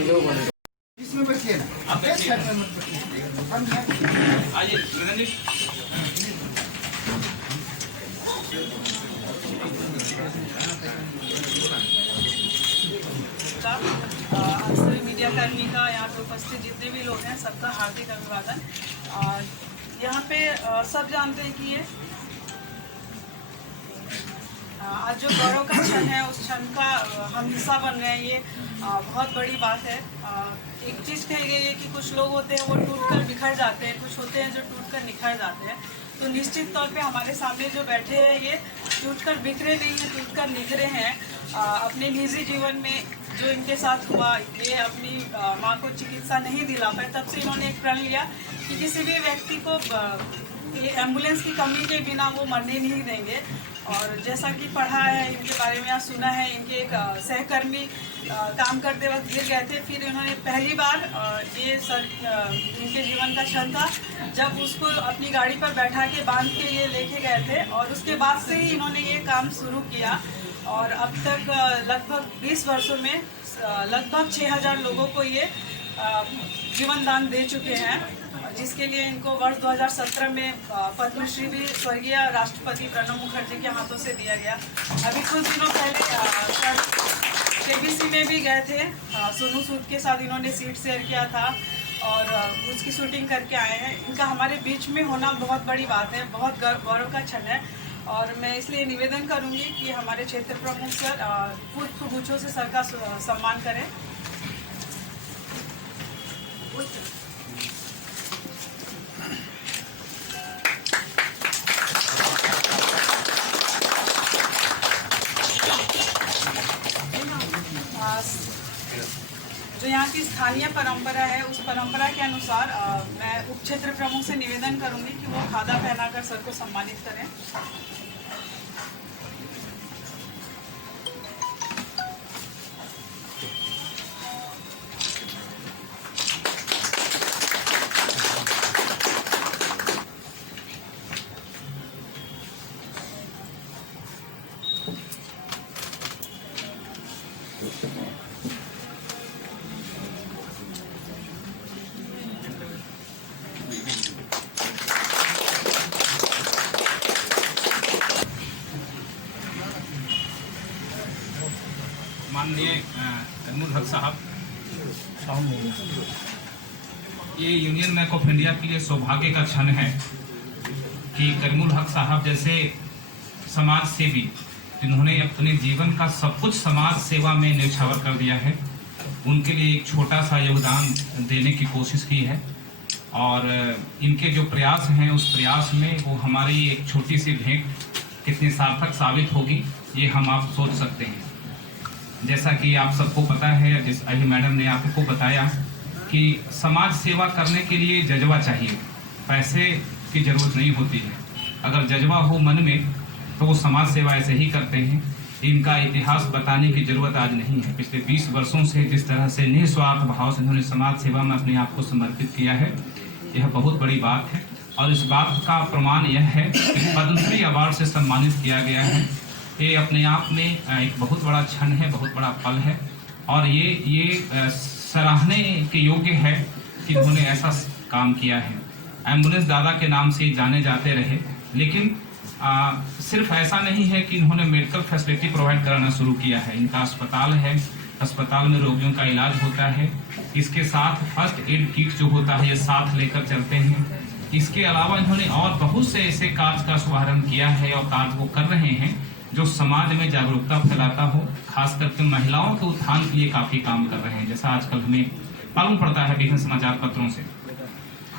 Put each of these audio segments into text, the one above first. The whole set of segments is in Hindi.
इसमें बैठिए ना, आप बैठिए ना, आइए जी। अक्सर मीडिया कर्मी का यहाँ पे उपस्थित जितने भी लोग हैं सबका हार्दिक अभिवादन। यहाँ पे सब जानते हैं कि ये आज जो गौरव का क्षण है उस क्षण का हम हिस्सा बन रहे हैं, ये बहुत बड़ी बात है। एक चीज़ कही गई है कि कुछ लोग होते हैं वो टूटकर बिखर जाते हैं, कुछ होते हैं जो टूटकर निखर जाते हैं। तो निश्चित तौर पे हमारे सामने जो बैठे हैं ये टूटकर बिखरे नहीं हैं, टूटकर निखरे हैं। अपने निजी जीवन में जो इनके साथ हुआ, ये अपनी माँ को चिकित्सा नहीं दिला पाए, तब से इन्होंने एक प्रण लिया कि किसी भी व्यक्ति को एम्बुलेंस की कमी के बिना वो मरने नहीं देंगे। और जैसा कि पढ़ा है, इनके बारे में आज सुना है, इनके एक सहकर्मी काम करते वक्त गिर गए थे। फिर इन्होंने पहली बार ये इनके जीवन का क्षण था जब उसको अपनी गाड़ी पर बैठा के बांध के ये लेके गए थे, और उसके बाद से ही इन्होंने ये काम शुरू किया। और अब तक लगभग 20 वर्षों में लगभग 6000 लोगों को ये जीवन दान दे चुके हैं, जिसके लिए इनको वर्ष 2017 में पद्मश्री भी स्वर्गीय राष्ट्रपति प्रणब मुखर्जी के हाथों से दिया गया। अभी कुछ दिनों पहले केबीसी में भी गए थे, सोनू सूद के साथ इन्होंने सीट शेयर किया था और उसकी शूटिंग करके आए हैं। इनका हमारे बीच में होना बहुत बड़ी बात है, बहुत गौरव का क्षण है। और मैं इसलिए निवेदन करूंगी कि हमारे क्षेत्र प्रमुख सर पुष्पगुच्छों से सर का सम्मान करें। जो यहाँ की स्थानीय परंपरा है, उस परंपरा के अनुसार मैं उप क्षेत्र प्रमुख से निवेदन करूंगी कि वो खादा पहनाकर सर को सम्मानित करें। माननीय करमुल हक साहब, ये यूनियन बैंक ऑफ इंडिया के लिए सौभाग्य का क्षण है कि करमुल हक साहब जैसे समाज सेवी, जिन्होंने अपने जीवन का सब कुछ समाज सेवा में न्यौछावर कर दिया है, उनके लिए एक छोटा सा योगदान देने की कोशिश की है। और इनके जो प्रयास हैं उस प्रयास में वो हमारी एक छोटी सी भेंट कितनी सार्थक साबित होगी, ये हम आप सोच सकते हैं। जैसा कि आप सबको पता है, जिस अभी मैडम ने आपको बताया कि समाज सेवा करने के लिए जज्बा चाहिए, पैसे की जरूरत नहीं होती है। अगर जज्बा हो मन में तो वो समाज सेवा ऐसे ही करते हैं। इनका इतिहास बताने की जरूरत आज नहीं है। पिछले 20 वर्षों से जिस तरह से निस्वार्थ भाव से उन्होंने समाज सेवा में अपने आप को समर्पित किया है, यह बहुत बड़ी बात है। और इस बात का प्रमाण यह है कि पद्मश्री अवार्ड से सम्मानित किया गया है। ये अपने आप में एक बहुत बड़ा क्षण है, बहुत बड़ा पल है। और ये सराहने के योग्य है कि उन्होंने ऐसा काम किया है। एम्बुलेंस दादा के नाम से जाने जाते रहे, लेकिन सिर्फ ऐसा नहीं है कि इन्होंने मेडिकल फैसिलिटी प्रोवाइड कराना शुरू किया है। इनका अस्पताल है, अस्पताल में रोगियों का इलाज होता है। इसके साथ फर्स्ट एड किट जो होता है ये साथ लेकर चलते हैं। इसके अलावा इन्होंने और बहुत से ऐसे कार्य का शुभारंभ किया है और कार्य वो कर रहे हैं जो समाज में जागरूकता फैलाता हो। खास करके महिलाओं के उत्थान के लिए काफी काम कर रहे हैं। जैसा आजकल हमें मालूम पड़ता है विभिन्न समाचार पत्रों से,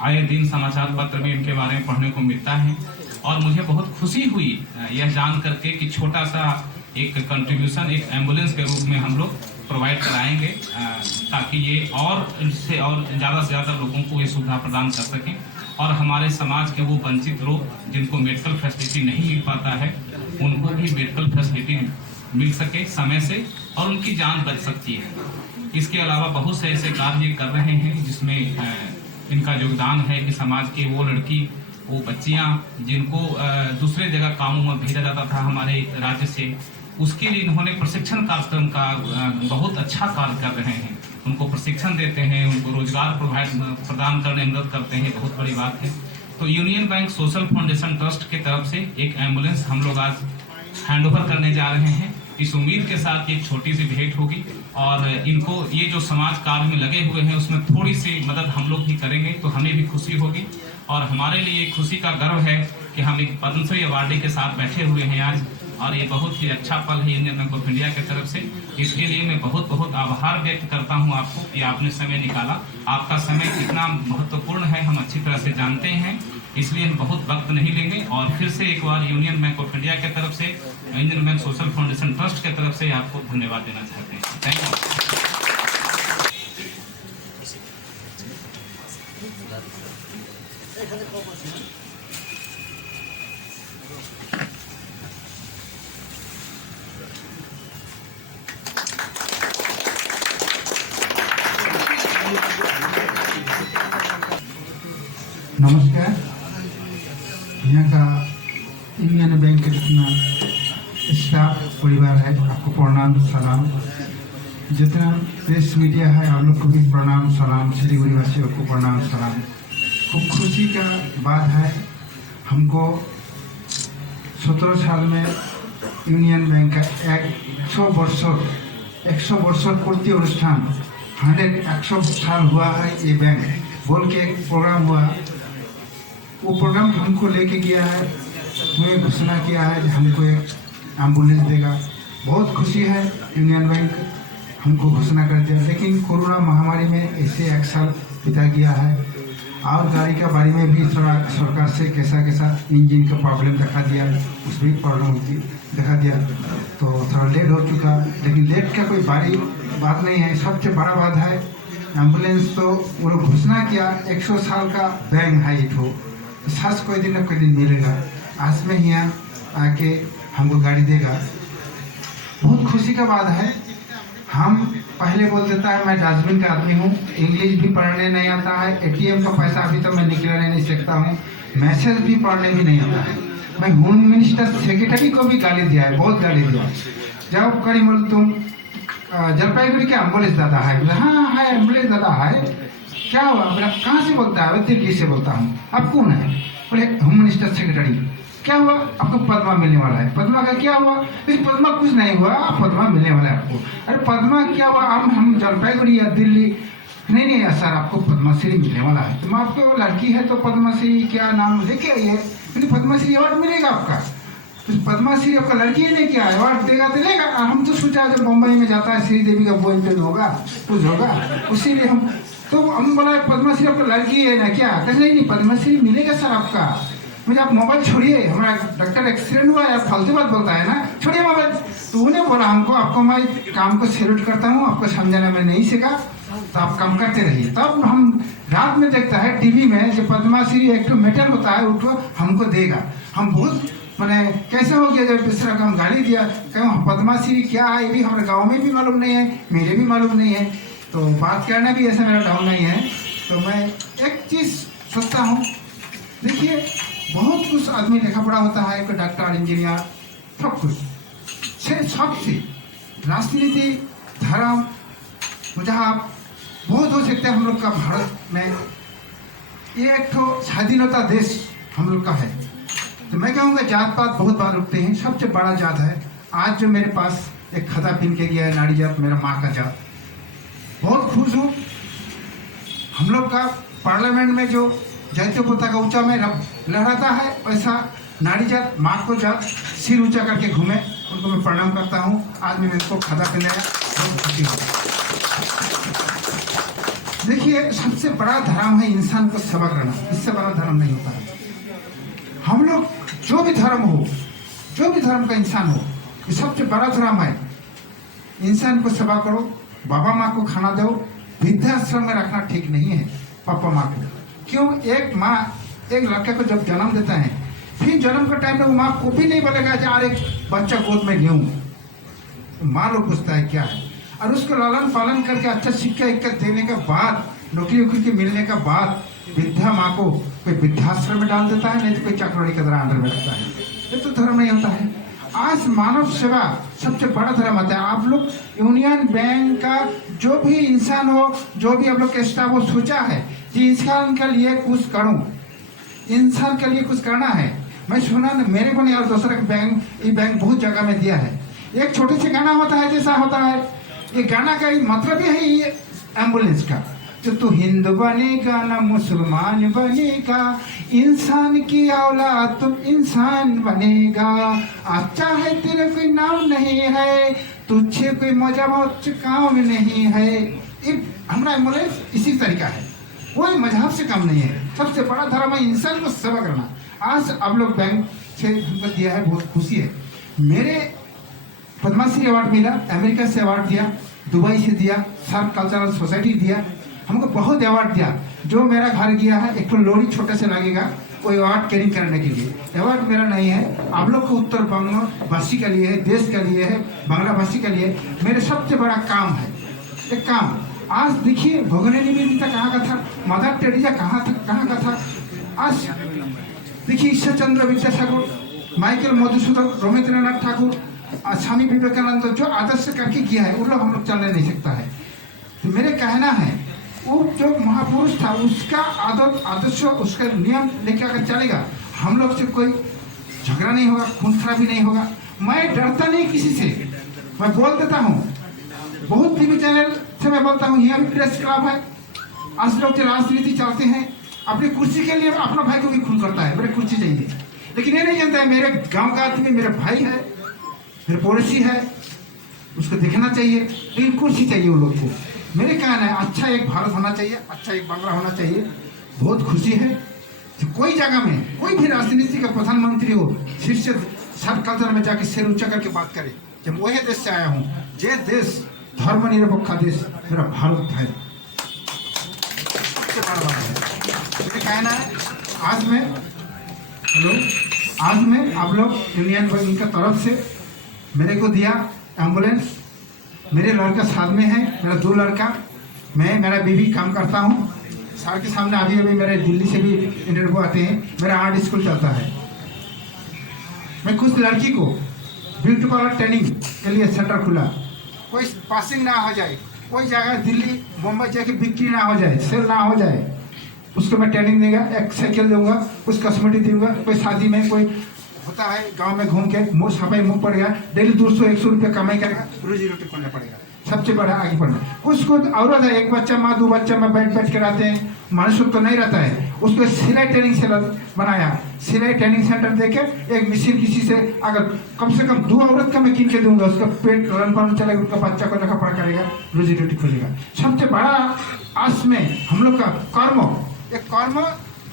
आए दिन समाचार पत्र में इनके बारे में पढ़ने को मिलता है। और मुझे बहुत खुशी हुई यह जान करके कि छोटा सा एक कंट्रीब्यूशन एक एम्बुलेंस के रूप में हम लोग प्रोवाइड कराएंगे, ताकि ये और इससे और ज़्यादा से ज़्यादा लोगों को ये सुविधा प्रदान कर सकें। और हमारे समाज के वो वंचित लोग जिनको मेडिकल फैसिलिटी नहीं मिल पाता है, उनको भी मेडिकल फैसिलिटी मिल सके समय से और उनकी जान बच सकती है। इसके अलावा बहुत से ऐसे कार्य कर रहे हैं जिसमें इनका योगदान है कि समाज की वो लड़की, वो बच्चियां जिनको दूसरे जगह कामों में भेजा जाता था हमारे राज्य से, उसके लिए इन्होंने प्रशिक्षण कार्यक्रम का बहुत अच्छा कार्य कर रहे हैं। उनको प्रशिक्षण देते हैं, उनको रोजगार प्रदान करने में मदद करते हैं, बहुत बड़ी बात है। तो union bank social foundation trust की तरफ से एक एम्बुलेंस हम लोग आज हैंडओवर करने जा रहे हैं। इस उम्मीद के साथ एक छोटी सी भेंट होगी और इनको ये जो समाज कार्य में लगे हुए हैं उसमें थोड़ी सी मदद हम लोग भी करेंगे तो हमें भी खुशी होगी। और हमारे लिए खुशी का गर्व है कि हम एक पद्मश्री अवार्डी के साथ बैठे हुए हैं आज, और ये बहुत ही अच्छा पल है यूनियन बैंक ऑफ इंडिया की तरफ से। इसके लिए मैं बहुत बहुत आभार व्यक्त करता हूं आपको कि आपने समय निकाला। आपका समय कितना महत्वपूर्ण है हम अच्छी तरह से जानते हैं, इसलिए हम बहुत वक्त नहीं लेंगे। और फिर से एक बार यूनियन बैंक ऑफ इंडिया की तरफ से, union bank social foundation trust की तरफ से आपको धन्यवाद देना चाहते हैं। Thank you. नमस्कार। यहाँ का यूनियन बैंक का जितना स्टाफ परिवार है आपको प्रणाम सलाम। जितना प्रेस मीडिया है आप लोग को भी प्रणाम सलाम। सिलीगुड़ी वासियों को प्रणाम सलाम। खूब खुशी का बात है, हमको 17 साल में यूनियन बैंक का 100 वर्षों पूर्ति अनुष्ठान 100 साल हुआ है ये बैंक बोल के एक प्रोग्राम हुआ। वो प्रोग्राम हमको लेके गया है, हमें घोषणा किया है कि हमको एक एम्बुलेंस देगा। बहुत खुशी है यूनियन बैंक हमको घोषणा कर दिया। लेकिन कोरोना महामारी में ऐसे 1 साल बिता गया है और गाड़ी के बारे में भी थोड़ा सरकार से कैसा इंजन का प्रॉब्लम दिखा दिया, उसमें भी प्रॉब्लम दिखा दिया तो थोड़ा लेट हो चुका। लेकिन लेट का कोई बड़ी बात नहीं है, सबसे बड़ा बात है एम्बुलेंस। तो वो लोग घोषणा किया 100 साल का बैंक है, तो सास कोई दिन न कोई दिन मिलेगा। आज में यहाँ आके हमको गाड़ी देगा, बहुत खुशी का बात है। हम पहले बोल देता है मैं डस्टबिन का आदमी हूँ, इंग्लिश भी पढ़ने नहीं आता है, एटीएम का पैसा अभी तो मैं निकलने नहीं सकता हूँ, मैसेज भी पढ़ने भी नहीं आता है। मैं होम मिनिस्टर सेक्रेटरी को भी गाली दिया है, बहुत गाली दिया। जब करी बोल तुम जलपाईगुड़ी के एम्बुलेंस दादा है, बोले हाँ है एम्बुलेंस दादा है। क्या हुआ? बोला कहाँ से बोलता है? दिल्ली से बोलता हूँ। आप कौन है? बोले होम मिनिस्टर सेक्रेटरी। क्या हुआ? आपको पद्मा मिलने वाला है। पद्मा का क्या हुआ? लेकिन पद्मा कुछ नहीं हुआ, पद्मा मिलने वाला है आपको। अरे पद्मा क्या हुआ? हम जलपाईगुड़ी या दिल्ली नहीं सर आपको पद्मश्री मिलने वाला है। तुम आपको लड़की है तो पद्मश्री क्या नाम लेके आइए, पद्मश्री अवार्ड मिलेगा आपका। तो पद्मश्री आपका लड़की ने क्या अवार्ड देगा तो लेगा। हम तो सोचा जब मुंबई में जाता है श्रीदेवी का बोल पे होगा कुछ होगा, उसीलिए हम बोला पद्मश्री आपका लड़की है ना क्या? कहते नहीं पद्मश्री मिलेगा सर आपका। मुझे आप मोबाइल छोड़िए, हमारा डॉक्टर एक्सीडेंट हुआ है, फालतू बात बोलता है ना, छोड़िए मोबाइल। तो उन्हें बोला हमको आपको मैं काम को सैल्यूट करता हूँ, आपको समझाना मैं नहीं सीखा तो आप काम करते रहिए। तब हम रात में देखता है टीवी में जो पद्मश्री एक तो मेटल होता है उसको हमको देगा। हम बहुत मैंने कैसे हो गया जब दूसरा का हम गाली दिया, कहीं पद्मश्री क्या है ये भी हमारे गाँव में भी मालूम नहीं है, मेरे भी मालूम नहीं है। तो बात करना भी ऐसा मेरा डाउन नहीं है। तो मैं एक चीज़ सोचता हूँ, देखिए बहुत कुछ आदमी लिखा पढ़ा होता है, कोई डॉक्टर इंजीनियर सब कुछ सबसे राजनीति धर्म मजहब बहुत हो सकते हैं। हम लोग का भारत में ये एक तो स्वाधीनता देश हम लोग का है। तो मैं कहूँगा जात पात बहुत बार उठते हैं, सबसे बड़ा जात है। आज जो मेरे पास एक खता पिन के गया है नाड़ी जात, मेरा माँ का जात, बहुत खुश हूँ। हम लोग का पार्लियामेंट में जो जैसे पोता का ऊंचा में लहराता है वैसा नारी जात माँ को जात सिर ऊंचा करके घूमे, उनको मैं प्रणाम करता हूँ। आज मैं इनको खदा करने आया, बहुत खुशी हो। देखिए सबसे बड़ा धर्म है इंसान को सेवा करना, इससे बड़ा धर्म नहीं होता है। हम लोग जो भी धर्म हो, जो भी धर्म का इंसान हो, ये सबसे बड़ा धर्म है इंसान को सेवा करो। बाबा माँ को खाना दो, वृद्धाश्रम में रखना ठीक नहीं है पापा माँ को। क्यों? एक माँ एक लड़के को जब जन्म देता है फिर जन्म के टाइम में वो माँ को भी नहीं बोलेगा यार एक बच्चा गोद में लूँ, तो माँ लोग पूछता है क्या है। और उसको लालन पालन करके अच्छा शिक्षा देने के बाद नौकरी वोकरी के मिलने के बाद वृद्धा माँ को कोई वृद्धाश्रम में डाल देता है, नहीं तो कोई चक्रवाड़ी के तरह अंदर में रखता है। ये तो धर्म नहीं होता है। आज मानव सेवा सबसे बड़ा धर्म होता है। आप लोग यूनियन बैंक का जो भी इंसान हो, जो भी आप लोग के स्टाफ हो, सोचा है कि इंसान के लिए कुछ करूं, इंसान के लिए कुछ करना है। मैं सुना न, मेरे को नहीं और दूसरा बैंक, ये बैंक बहुत जगह में दिया है। एक छोटे से गाना होता है, जैसा होता है ये गाना का मतलब ही है ये एम्बुलेंस का, जो तू हिंदू बनेगा ना मुसलमान बनेगा, इंसान की औलाद तुम इंसान बनेगा, अच्छा है तेरे कोई नाम नहीं है, तुझे कोई मजहब काम नहीं है। ये हमारा एम्बुलेंस इसी तरीका है, कोई मजहब से कम नहीं है। सबसे बड़ा धर्म है इंसान को सेवा करना। आज आप लोग बैंक से हमको दिया है, बहुत खुशी है। मेरे पद्मश्री अवार्ड मिला, अमेरिका से अवार्ड दिया, दुबई से दिया, सर्व कल्चरल सोसाइटी दिया, हमको बहुत अवार्ड दिया। जो मेरा घर गया है, एक तो लोरी छोटे से लगेगा कोई अवार्ड कैरिंग करने के लिए। अवार्ड मेरा नहीं है, आप लोग को उत्तर बंगवासी के लिए है, देश के लिए है, बांग्ला भाषी के लिए मेरे सबसे बड़ा काम है। एक काम आज देखिए, भगवान निवेदिता कहाँ का था, मदर टेरेसा कहाँ का था। आज देखिए ईश्वर चंद्र विद्यासागर, माइकल मधुसूदन, रविंद्रनाथ ठाकुर, स्वामी विवेकानंद जो आदर्श करके किया है, वो लोग हम लोग चलने नहीं सकता है। तो मेरे कहना है वो जो महापुरुष था उसका आदर्श, उसका नियम लेके अगर चलेगा, हम लोग से कोई झगड़ा नहीं होगा, खून खराबी नहीं होगा। मैं डरता नहीं किसी से, मैं बोल देता हूँ। बहुत टीवी चैनल से मैं बोलता हूँ, यहाँ भी प्रेस क्लब है। आज लोग जो राजनीति चलते हैं, अपनी कुर्सी के लिए अपना भाई को भी खून करता है, मेरे कुर्सी चाहिए, लेकिन ये नहीं जानता है मेरे गांव का आदमी मेरा भाई है, मेरे पड़ोसी है, उसको देखना चाहिए, लेकिन कुर्सी चाहिए वो लोग को। मेरे कहना है अच्छा एक भारत होना चाहिए, अच्छा एक बांग्ला होना चाहिए। बहुत खुशी है कि कोई जगह में कोई भी राजनीति का प्रधानमंत्री हो, शीर्ष सब कल्चर में जाके सिर ऊंचा करके बात करे, जब वही देश से आया हूँ, जे देश धर्मनिरपेक्ष देश मेरा भारत है, सबसे बड़ा बात है। मेरे कहना है आज में आप लोग यूनियन बैंक की तरफ से मेरे को दिया एम्बुलेंस। मेरे लड़का साथ में है, मेरा 2 लड़का, मैं मेरा बीवी काम करता हूँ। सर के सामने अभी मेरे दिल्ली से भी इंटरव्यू आते हैं। मेरा आर्ट स्कूल चलता है। मैं कुछ लड़की को ब्यूटी पार्लर ट्रेनिंग के लिए सेंटर खुला, कोई पासिंग ना हो जाए, कोई जगह दिल्ली मुंबई जाके बिक्री ना हो जाए, सेल ना हो जाए, उसको मैं ट्रेनिंग देगा, एक साइकिल दूंगा, कुछ कॉस्मेटिक दूंगा। कोई शादी में कोई होता है गांव में घूम के मुँह सफाई मुँह पड़ेगा, डेली 200-100 रुपये कमाई करेगा, रोजी रोटी करना पड़ेगा, सबसे बड़ा आगे बढ़ना। कुछ औरत है, एक बच्चा माँ 2 बच्चा में बैठ के रहते हैं, मानसिक तो नहीं रहता है, उसको सिलाई ट्रेनिंग से बनाया, सिलाई ट्रेनिंग सेंटर देके एक मशीन किसी से अगर कम से कम 2 औरत का मैं कीन के दूंगा, उसका पेट रन पान चलेगा, उसका बच्चा को लेखा पढ़ा करेगा, रोजी रोटी खोलेगा। सबसे बड़ा आज में हम लोग का कर्म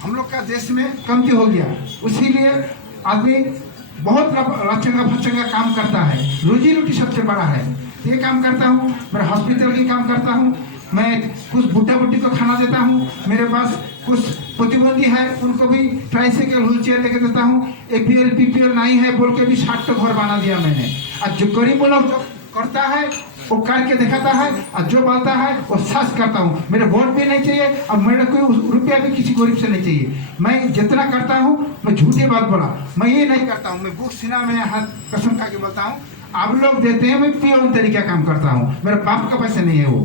हम लोग का देश में कमती हो गया, इसीलिए आदमी बहुत लचंगा फचंगा काम करता है। रोजी रोटी सबसे बड़ा है, ये काम करता हूँ। मेरा हॉस्पिटल की काम करता हूँ, मैं कुछ बुढ़ा बुढ़ी को खाना देता हूँ। मेरे पास कुछ प्रतिबंधी है, उनको भी ट्राइसाइकिल व्हील चेयर लेके देता हूँ। APL PPL नहीं है बोल के भी 60 घर बना दिया मैंने। और जो गरीब लोग जो करता है वो करके दिखाता है, और जो बोलता है वो सच करता हूँ। मेरे वोट भी नहीं चाहिए और मेरे कोई रुपया भी किसी गरीब से नहीं चाहिए। मैं जितना करता हूँ मैं झूठी बात बोला, मैं ये नहीं करता हूँ। मैं बुक सीना में हाथ कसम खा के बोलता हूँ, आप लोग देते हैं, मैं पियोन तरीका काम करता हूँ। मेरे बाप का पैसा नहीं है, वो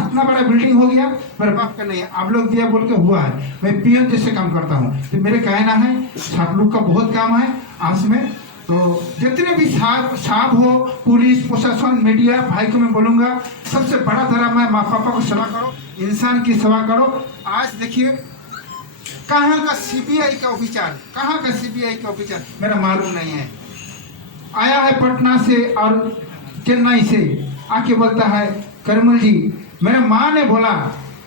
इतना बड़ा बिल्डिंग हो गया मेरे बाप का नहीं है, आप लोग दिया बोल के हुआ है। मैं पियोन जैसे काम करता हूँ। तो मेरे कहना है सब लोग का बहुत काम है आज में। तो जितने भी साहब हो, पुलिस प्रशासन मीडिया भाई को मैं बोलूँगा, सबसे बड़ा धर्म है माँ पापा को सेवा करो, इंसान की सेवा करो। आज देखिए कहाँ का CBI का ऑफिसर मेरा मालूम नहीं है, आया है पटना से और चेन्नई से, आके बोलता है करमल जी, मेरे माँ ने बोला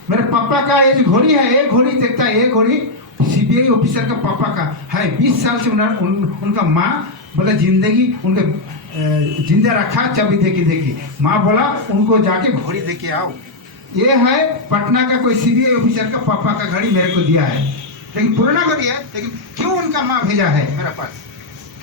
मेरे पापा का ये घोड़ी है, एक घोड़ी देखता है, एक घोड़ी CBI ऑफिसर का पापा का है। 20 साल से उनका माँ बोला जिंदगी उनके जिंदा रखा, चाबी देखी माँ बोला उनको जाके घोड़ी दे के आओ। ये है पटना का कोई CBI ऑफिसर का पापा का घड़ी मेरे को दिया है, लेकिन पुराना घड़ी है, लेकिन क्यों उनका माँ भेजा है मेरे पास,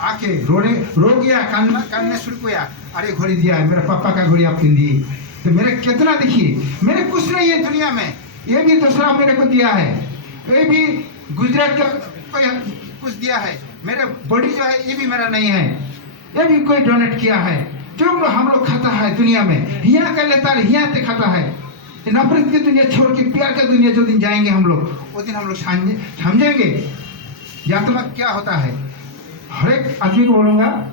आके रो गया, कानने शुरू किया, अरे घड़ी दिया है, मेरे पापा का घड़ी आप पिन दिए। तो मेरे कितना देखिए, मेरे कुछ नहीं है दुनिया में, ये भी दूसरा मेरे को दिया है, ये भी गुजरात का कोई कुछ दिया है। मेरे बॉडी जो है ये भी मेरा नहीं है, ये भी कोई डोनेट किया है। जो हम लोग खाता है दुनिया में, यहाँ का लेता है, यहाँ से खाता है। नफरत की दुनिया छोड़ के प्यार का दुनिया जो दिन जाएंगे हम लोग, वो दिन हम लोग समझेंगे यात्रा क्या होता है। हर एक आदमी को बोलूँगा,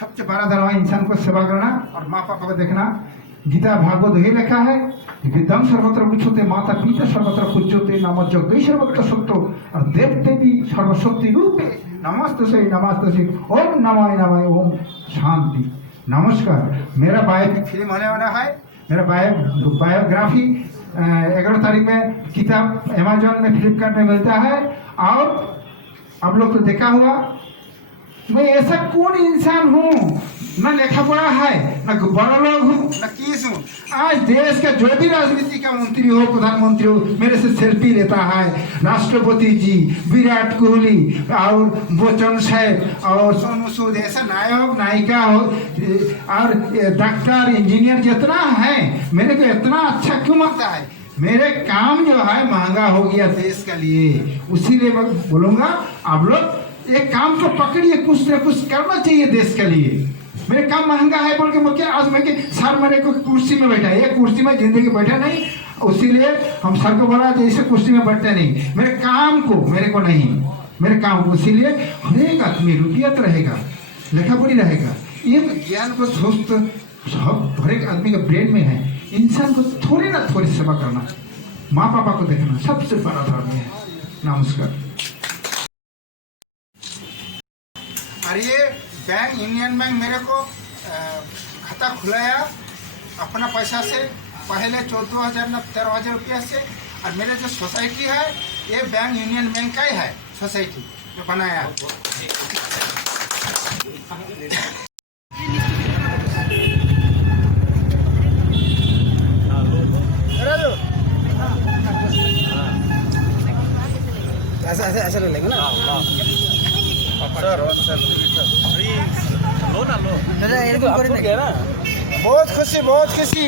सबसे बड़ा धर्म है इंसान को सेवा करना और माँ पापा को देखना। गीता भागवत यही लिखा है, विद्वान सर्वत्र पूछोते, माता पिता सर्वत्र पूज्योते, नमः जगै सर्वत्र सत्तो, और देव देवी सर्वशक्ति रूपे नमस्तसे नमस्तसे, ओम नमः नमः ओम शांति। नमस्कार। मेरा फिल्म होने वाला है, मेरा बायोग्राफी 11 तारीख में किताब अमेजोन में फ्लिपकार्ट में मिलता है। और आप लोग तो देखा हुआ, मैं ऐसा कौन इंसान हूँ, न लिखा पढ़ा है, न बड़ा लोग हूँ, न किस हूँ। आज देश का जो भी राजनीति का मंत्री हो, प्रधानमंत्री हो, मेरे से सेल्फी लेता है। राष्ट्रपति जी, विराट कोहली और बच्चन साहब और सोनू सूद, ऐसा नायक नायिका हो और डॉक्टर इंजीनियर जितना है, मेरे को इतना अच्छा क्यों मानता है। मेरे काम जो है महंगा हो गया देश के लिए, उसीलिए मैं बोलूँगा आप लोग एक काम को पकड़िए, कुछ न कुछ करना चाहिए देश के लिए। मेरे काम महंगा है बोल के मुझे आज मैं सर मेरे को कुर्सी में बैठा है, ये कुर्सी में जिंदगी बैठा नहीं, उसीलिए हम सर को बोला जैसे कुर्सी में बैठते नहीं। मेरे काम को, मेरे को नहीं, मेरे काम को। इसीलिए हर एक आदमी रुपयत रहेगा, लिखा पढ़ी रहेगा, ये ज्ञान को स्वस्थ सब हर एक आदमी के ब्रेन में है। इंसान को थोड़ी ना थोड़ी सेवा करना, माँ पापा को देखना सबसे बड़ा धर्म है। नमस्कार। और ये बैंक, यूनियन बैंक मेरे को खाता खुलाया अपना पैसा से, पहले 14,000 न 13,000 रुपया से। और मेरे जो सोसाइटी है, ये बैंक यूनियन बैंक का ही है सोसाइटी जो बनाया। ऐसा ले लेंगे ना सर। बहुत खुशी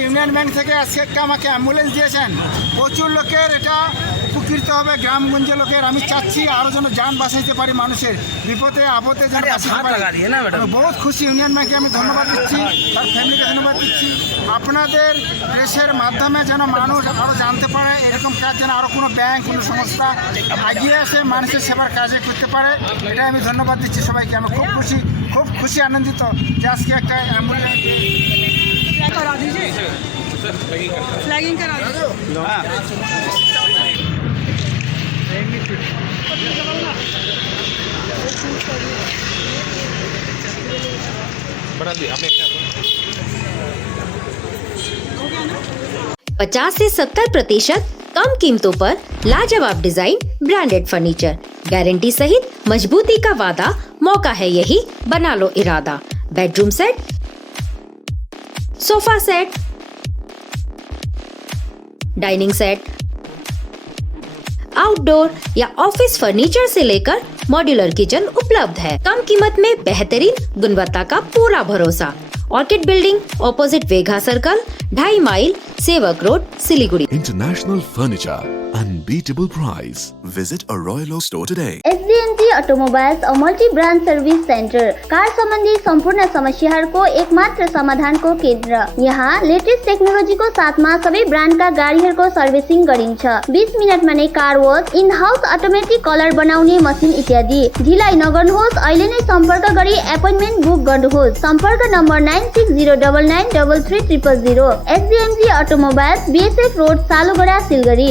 ইউনিয়ন ব্যাংক থেকে আজকে আমাকে অ্যাম্বুলেন্স দিয়েছেন। প্রচুর লোকের এটা উপকৃত হবে, গ্রামগঞ্জে লোকের। আমি চাচ্ছি আরও যেন যান বাঁচাইতে পারি, মানুষের বিপদে আপদে যেন বাঁচাতে পারি। বহুত খুশি, ইউনিয়ন ব্যাংকে আমি ধন্যবাদ দিচ্ছি, তার ফ্যামিলিকে ধন্যবাদ দিচ্ছি। আপনাদের প্রেসের মাধ্যমে যেন মানুষ আরও জানতে পারে, এরকম কাজ যেন আরও কোনো ব্যাংক, কোনো সংস্থা এগিয়ে এসে মানুষের সেবার কাজে করতে পারে, এটাই আমি ধন্যবাদ দিচ্ছি সবাইকে। আমি খুব খুশি আনন্দিত যে আজকে একটা অ্যাম্বুলেন্স करा दीजिए, फ्लैगिंग करा दीजिए। बढ़ा दिया आपने क्या बोला? 50 से 70% कम कीमतों पर लाजवाब डिजाइन, ब्रांडेड फर्नीचर, गारंटी सहित मजबूती का वादा। मौका है यही, बना लो इरादा। Bedroom set, sofa set, dining set, outdoor या ऑफिस फर्नीचर से लेकर मॉड्यूलर किचन उपलब्ध है। कम कीमत में बेहतरीन गुणवत्ता का पूरा भरोसा। Orchid building, opposite Vegha circle, 2.5 mile, Sevoke road, Siliguri. International Furniture, unbeatable price. Visit a Royal Oak store today. SDNG Automobiles, a multi-brand service center. Car सम्बन्धी सम्पूर्ण समस्याहरूको एकमात्र समाधानको केन्द्र। यहाँ लेटेस्ट टेक्नोलोजीको साथमा सबै ब्रान्डका गाडीहरूको सर्भिसिङ गरिन्छ। 20 मिनटमा नै car wash, in house automatic colour बनाउने मसिन इत्यादि। ढिलाइ नगर्नुहोस्, अहिले नै सम्पर्क गरी एपोइन्टमेन्ट बुक गर्नुहोस्। सम्पर्क number 9609933000। SDNG Automobiles, BSF road, Salugara, Siliguri.